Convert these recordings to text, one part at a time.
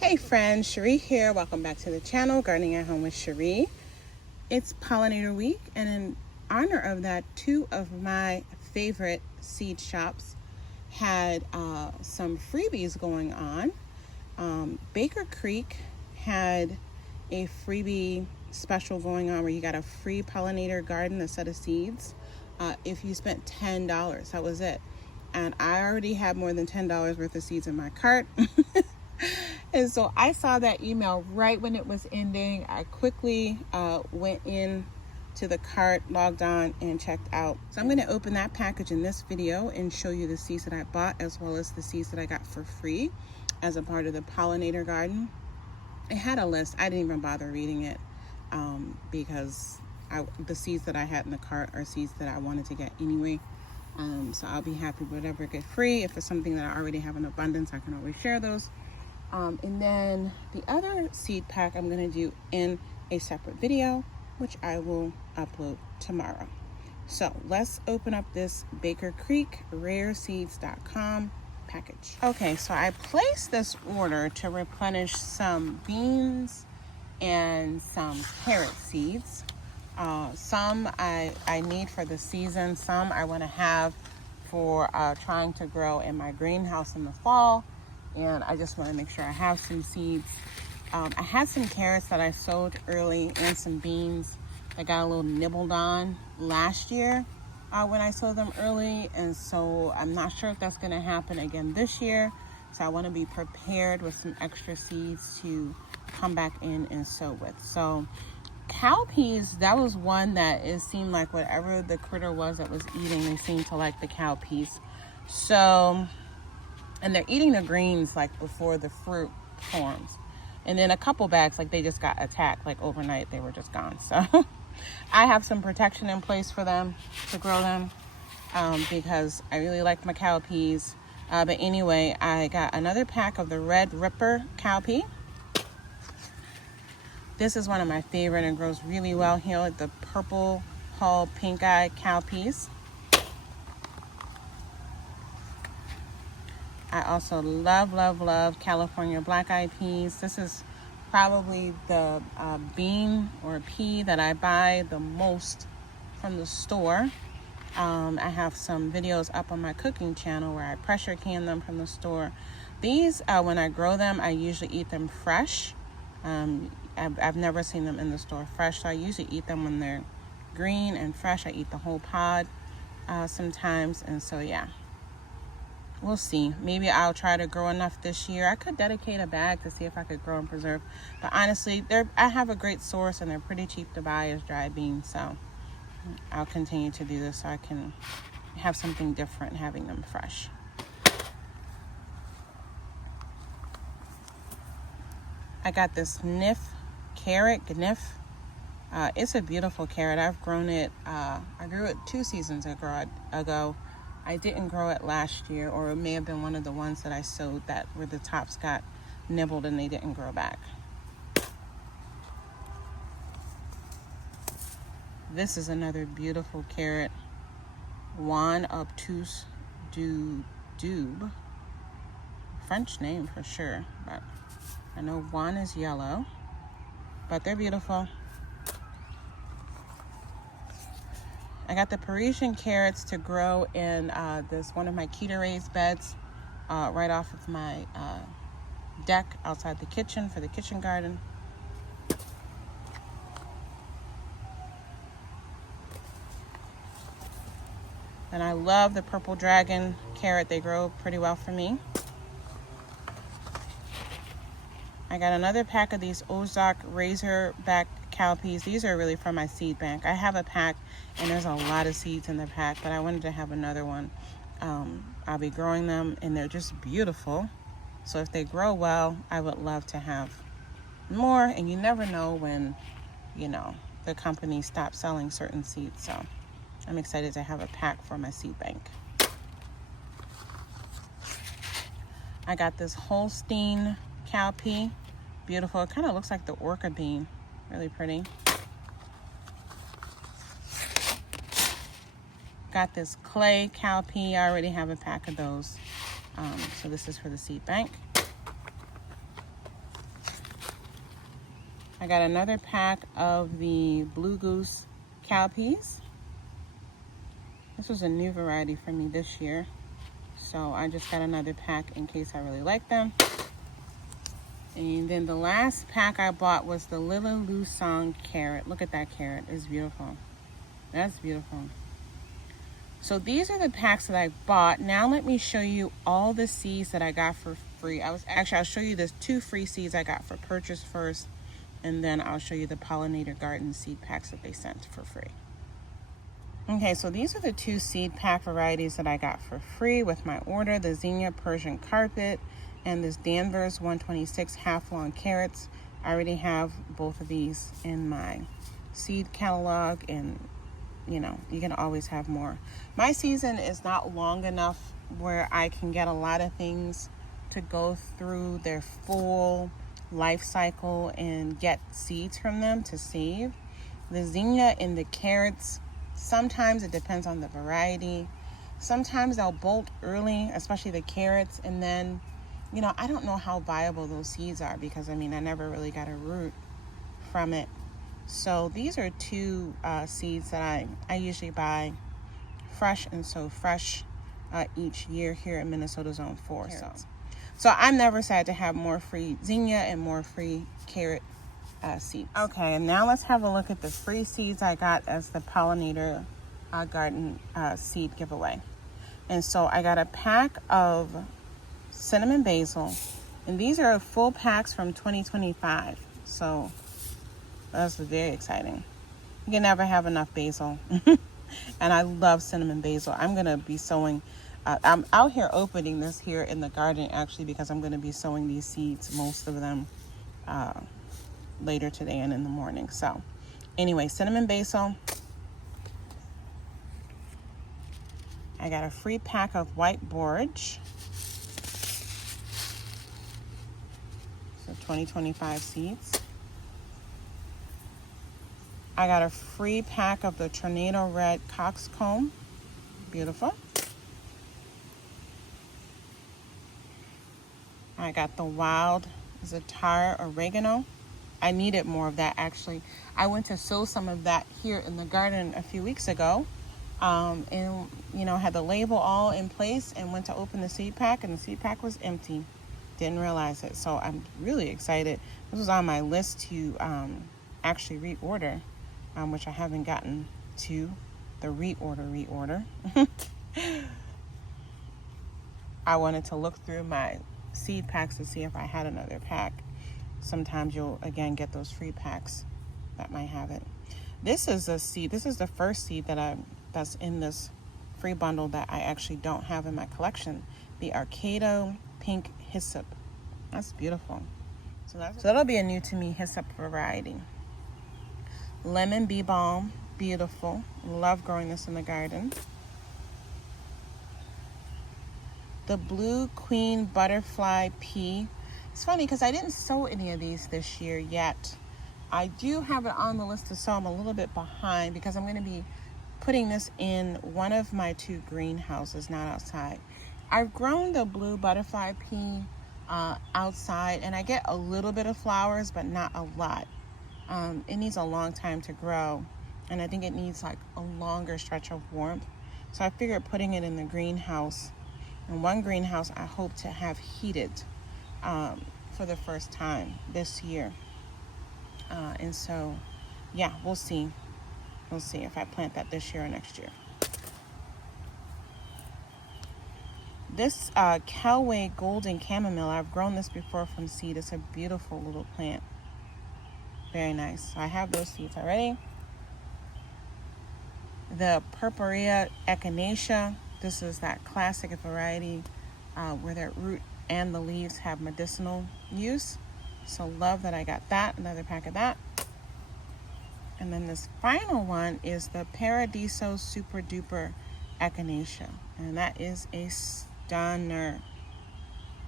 Hey friends, Cherie here. Welcome back to the channel, Gardening at Home with Cherie. It's Pollinator Week, and in honor of that, two of my favorite seed shops had some freebies going on. Baker Creek had a freebie special going on where you got a free pollinator garden, a set of seeds. If you spent $10, that was it. And I already had more than $10 worth of seeds in my cart. And so I saw that email right when it was ending. I quickly went in to the cart, logged on, and checked out. So I'm going to open that package in this video and show you the seeds that I bought, as well as the seeds that I got for free as a part of the pollinator garden. It had a list. I didn't even bother reading it because the seeds that I had in the cart are seeds that I wanted to get anyway. So I'll be happy with whatever I get free. If it's something that I already have in abundance, I can always share those. And then the other seed pack I'm going to do in a separate video, which I will upload tomorrow. So let's open up this Baker Creek rareseeds.com package. Okay, so I placed this order to replenish some beans and some carrot seeds. Some I need for the season, some I want to have for trying to grow in my greenhouse in the fall. And I just want to make sure I have some seeds. I had some carrots that I sowed early and some beans that got a little nibbled on last year when I sowed them early. And so I'm not sure if that's going to happen again this year. So I want to be prepared with some extra seeds to come back in and sow with. So cowpeas, that was one that it seemed like whatever the critter was that was eating, they seemed to like the cowpeas. So... and they're eating the greens like before the fruit forms. And then a couple bags, like they just got attacked, like overnight, they were just gone. So I have some protection in place for them to grow them because I really like my cowpeas. But anyway, I got another pack of the Red Ripper cowpea. This is one of my favorite and grows really well here, the Purple Hull Pink Eye cowpeas. I also love California black eyed peas. This is probably the bean or pea that I buy the most from the store. I have some videos up on my cooking channel where I pressure can them from the store. These, when I grow them, I usually eat them fresh. I've never seen them in the store fresh, so I usually eat them when they're green and fresh. I eat the whole pod sometimes, and so yeah. We'll see. Maybe I'll try to grow enough this year. I could dedicate a bag to see if I could grow and preserve. But honestly, I have a great source and they're pretty cheap to buy as dried beans. So I'll continue to do this so I can have something different having them fresh. I got this Gnif carrot, Gnif. It's a beautiful carrot. I've grown it. I grew it 2 seasons ago. I didn't grow it last year, or it may have been one of the ones that I sowed that where the tops got nibbled and they didn't grow back. This is another beautiful carrot, Juan Obtuse du Dube. French name for sure, but I know Juan is yellow, but they're beautiful. I got the Parisian carrots to grow in this one of my Keto raised beds right off of my deck outside the kitchen for the kitchen garden. And I love the purple dragon carrot. They grow pretty well for me. I got another pack of these Ozark Razorback cowpeas. These are really from my seed bank. I have a pack and there's a lot of seeds in the pack, but I wanted to have another one. I'll be growing them and they're just beautiful. So if they grow well, I would love to have more. And you never know when, the company stops selling certain seeds. So I'm excited to have a pack for my seed bank. I got this Holstein cowpea. Beautiful. It kind of looks like the orca bean. Really pretty. Got this clay cowpea. I already have a pack of those. So this is for the seed bank. I got another pack of the Blue Goose cowpeas. This was a new variety for me this year, so I just got another pack in case I really like them. And then the last pack I bought was the Lila Lusong carrot. Look at that carrot, it's beautiful. That's beautiful. So these are the packs that I bought. Now let me show you all the seeds that I got for free. I'll show you the 2 free seeds I got for purchase first, and then I'll show you the Pollinator garden seed packs that they sent for free. Okay, so these are the 2 seed pack varieties that I got for free with my order, the Zinnia Persian Carpet and this Danvers 126 half-long carrots. I already have both of these in my seed catalog, and you know, you can always have more. My season is not long enough where I can get a lot of things to go through their full life cycle and get seeds from them to save. The zinnia and the carrots, sometimes it depends on the variety. Sometimes they'll bolt early, especially the carrots, and then, you know, I don't know how viable those seeds are because I mean, I never really got a root from it. So these are 2 seeds that I usually buy fresh and sow fresh each year here in Minnesota Zone 4. So I'm never sad to have more free zinnia and more free carrot seeds. Okay, and now let's have a look at the free seeds I got as the Pollinator garden seed giveaway. And so I got a pack of cinnamon basil, and these are full packs from 2025. So that's very exciting. You can never have enough basil. And I love cinnamon basil. I'm going to be sowing, I'm out here opening this here in the garden actually because I'm going to be sowing these seeds, most of them later today and in the morning. So anyway, cinnamon basil. I got a free pack of white borage. So 2025 seeds. I got a free pack of the Tornado Red Coxcomb. Beautiful. I got the Wild Zatar Oregano. I needed more of that actually. I went to sow some of that here in the garden a few weeks ago. And you know, had the label all in place and went to open the seed pack, and the seed pack was empty. Didn't realize it. So I'm really excited. This was on my list to actually reorder. Which I haven't gotten to the reorder. I wanted to look through my seed packs to see if I had another pack. Sometimes you'll again get those free packs that might have it. This is a seed. This is the first seed that's in this free bundle that I actually don't have in my collection. The Arcado Pink Hyssop. That's beautiful. So that'll be a new to me hyssop variety. Lemon bee balm, beautiful. Love growing this in the garden. The Blue Queen Butterfly Pea. It's funny because I didn't sow any of these this year yet. I do have it on the list to sow. I'm a little bit behind because I'm going to be putting this in one of my 2 greenhouses, not outside. I've grown the blue butterfly pea outside, and I get a little bit of flowers, but not a lot. It needs a long time to grow, and I think it needs like a longer stretch of warmth. So I figured putting it in the greenhouse, and one greenhouse I hope to have heated for the first time this year. And so, yeah, we'll see. We'll see if I plant that this year or next year. This Callaway Golden Chamomile, I've grown this before from seed. It's a beautiful little plant. Very nice. So I have those seeds already. The Purpurea Echinacea. This is that classic variety where their root and the leaves have medicinal use. So love that I got that. Another pack of that. And then this final one is the Paradiso Super Duper Echinacea. And that is a stunner.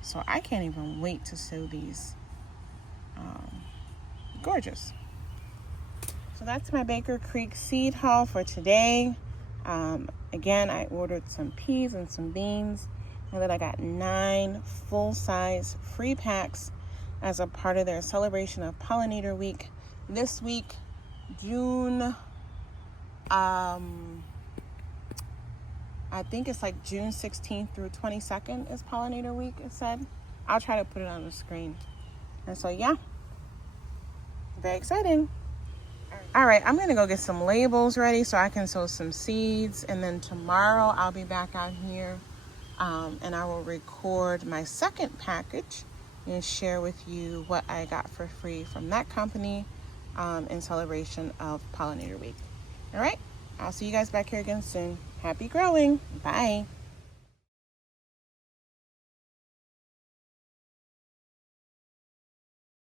So I can't even wait to sow these. Gorgeous. So that's my Baker Creek seed haul for today. Again, I ordered some peas and some beans, and then I got 9 full-size free packs as a part of their celebration of Pollinator Week. this week, June, I think it's like June 16th through 22nd is Pollinator Week, it said. I'll try to put it on the screen. And so, yeah, very exciting. All right, I'm gonna go get some labels ready so I can sow some seeds. And then tomorrow I'll be back out here and I will record my second package and share with you what I got for free from that company in celebration of Pollinator Week. All right, I'll see you guys back here again soon. Happy growing. Bye.